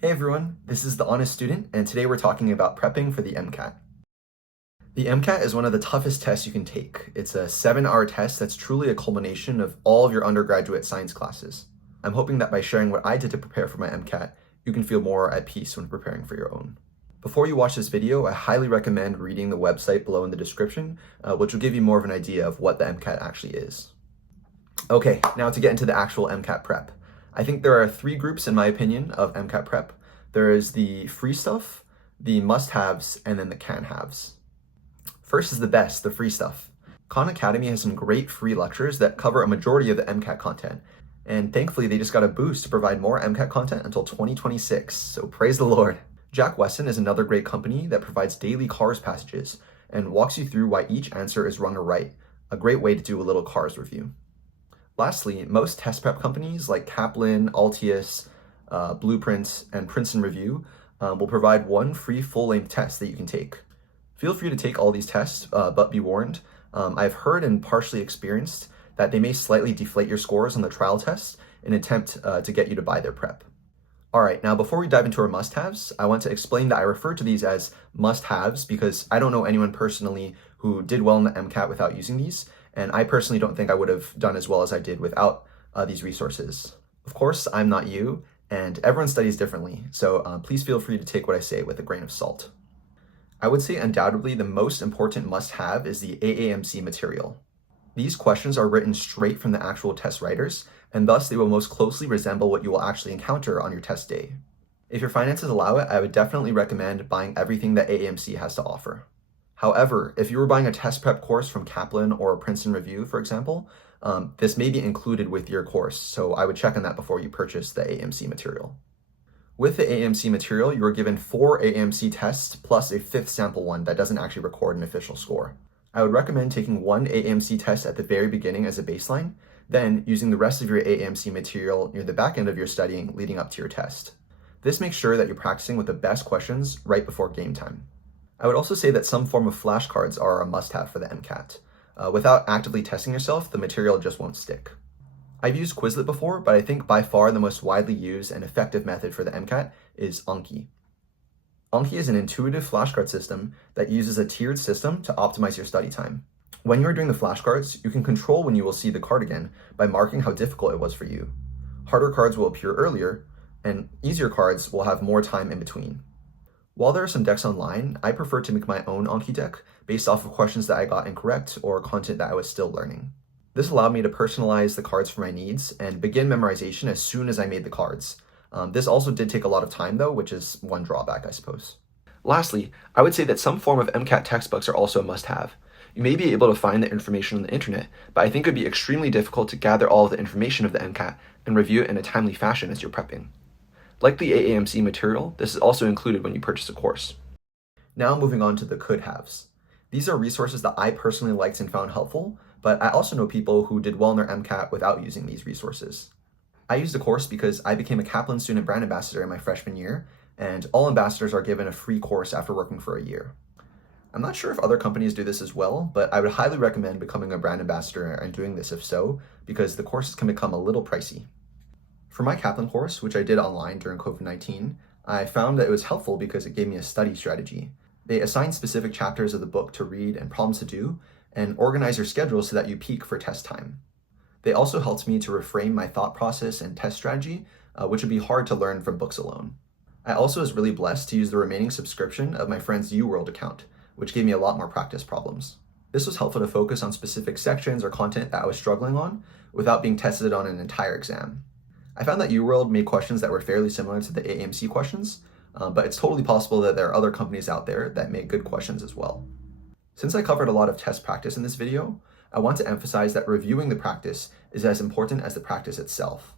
Hey everyone, this is The Honest Student, and today we're talking about prepping for the MCAT. The MCAT is one of the toughest tests you can take. It's a 7-hour test that's truly a culmination of all of your undergraduate science classes. I'm hoping that by sharing what I did to prepare for my MCAT, you can feel more at peace when preparing for your own. Before you watch this video, I highly recommend reading the website below in the description, which will give you more of an idea of what the MCAT actually is. Okay, now to get into the actual MCAT prep. I think there are 3 groups, in my opinion, of MCAT prep. There is the free stuff, the must-haves, and then the can-haves. First is the best, the free stuff. Khan Academy has some great free lectures that cover a majority of the MCAT content. And thankfully, they just got a boost to provide more MCAT content until 2026, so praise the Lord. Jack Wesson is another great company that provides daily CARS passages and walks you through why each answer is wrong or right, a great way to do a little CARS review. Lastly, most test prep companies like Kaplan, Altius, Blueprints, and Princeton Review will provide one free full-length test that you can take. Feel free to take all these tests, but be warned. I've heard and partially experienced that they may slightly deflate your scores on the trial test in an attempt to get you to buy their prep. All right, now before we dive into our must-haves, I want to explain that I refer to these as must-haves because I don't know anyone personally who did well in the MCAT without using these, and I personally don't think I would have done as well as I did without these resources. Of course, I'm not you, and everyone studies differently, so please feel free to take what I say with a grain of salt. I would say undoubtedly the most important must-have is the AAMC material. These questions are written straight from the actual test writers, and thus they will most closely resemble what you will actually encounter on your test day. If your finances allow it, I would definitely recommend buying everything that AAMC has to offer. However, if you were buying a test prep course from Kaplan or Princeton Review, for example, this may be included with your course, so I would check on that before you purchase the AAMC material. With the AAMC material, you are given 4 AAMC tests plus a 5th sample one that doesn't actually record an official score. I would recommend taking one AAMC test at the very beginning as a baseline, then using the rest of your AAMC material near the back end of your studying leading up to your test. This makes sure that you're practicing with the best questions right before game time. I would also say that some form of flashcards are a must-have for the MCAT. Without actively testing yourself, the material just won't stick. I've used Quizlet before, but I think by far the most widely used and effective method for the MCAT is Anki. Anki is an intuitive flashcard system that uses a tiered system to optimize your study time. When you're doing the flashcards, you can control when you will see the card again by marking how difficult it was for you. Harder cards will appear earlier, and easier cards will have more time in between. While there are some decks online, I prefer to make my own Anki deck based off of questions that I got incorrect or content that I was still learning. This allowed me to personalize the cards for my needs and begin memorization as soon as I made the cards. This also did take a lot of time though, which is one drawback, I suppose. Lastly, I would say that some form of MCAT textbooks are also a must-have. You may be able to find the information on the internet, but I think it would be extremely difficult to gather all of the information of the MCAT and review it in a timely fashion as you're prepping. Like the AAMC material, this is also included when you purchase a course. Now moving on to the could-haves. These are resources that I personally liked and found helpful, but I also know people who did well in their MCAT without using these resources. I used the course because I became a Kaplan student brand ambassador in my freshman year, and all ambassadors are given a free course after working for a year. I'm not sure if other companies do this as well, but I would highly recommend becoming a brand ambassador and doing this if so, because the courses can become a little pricey. For my Kaplan course, which I did online during COVID-19, I found that it was helpful because it gave me a study strategy. They assign specific chapters of the book to read and problems to do, and organize your schedule so that you peak for test time. They also helped me to reframe my thought process and test strategy, which would be hard to learn from books alone. I also was really blessed to use the remaining subscription of my friend's UWorld account, which gave me a lot more practice problems. This was helpful to focus on specific sections or content that I was struggling on without being tested on an entire exam. I found that UWorld made questions that were fairly similar to the AAMC questions, but it's totally possible that there are other companies out there that make good questions as well. Since I covered a lot of test practice in this video, I want to emphasize that reviewing the practice is as important as the practice itself.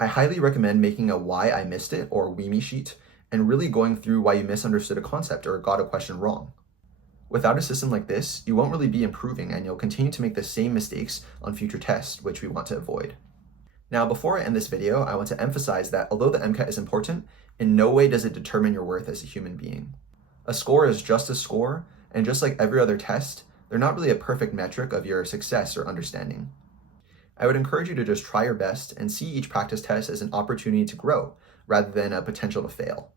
I highly recommend making a why I missed it or WIMI sheet and really going through why you misunderstood a concept or got a question wrong. Without a system like this, you won't really be improving and you'll continue to make the same mistakes on future tests, which we want to avoid. Now, before I end this video, I want to emphasize that although the MCAT is important, in no way does it determine your worth as a human being. A score is just a score, and just like every other test, they're not really a perfect metric of your success or understanding. I would encourage you to just try your best and see each practice test as an opportunity to grow, rather than a potential to fail.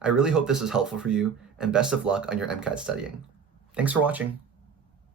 I really hope this is helpful for you, and best of luck on your MCAT studying. Thanks for watching.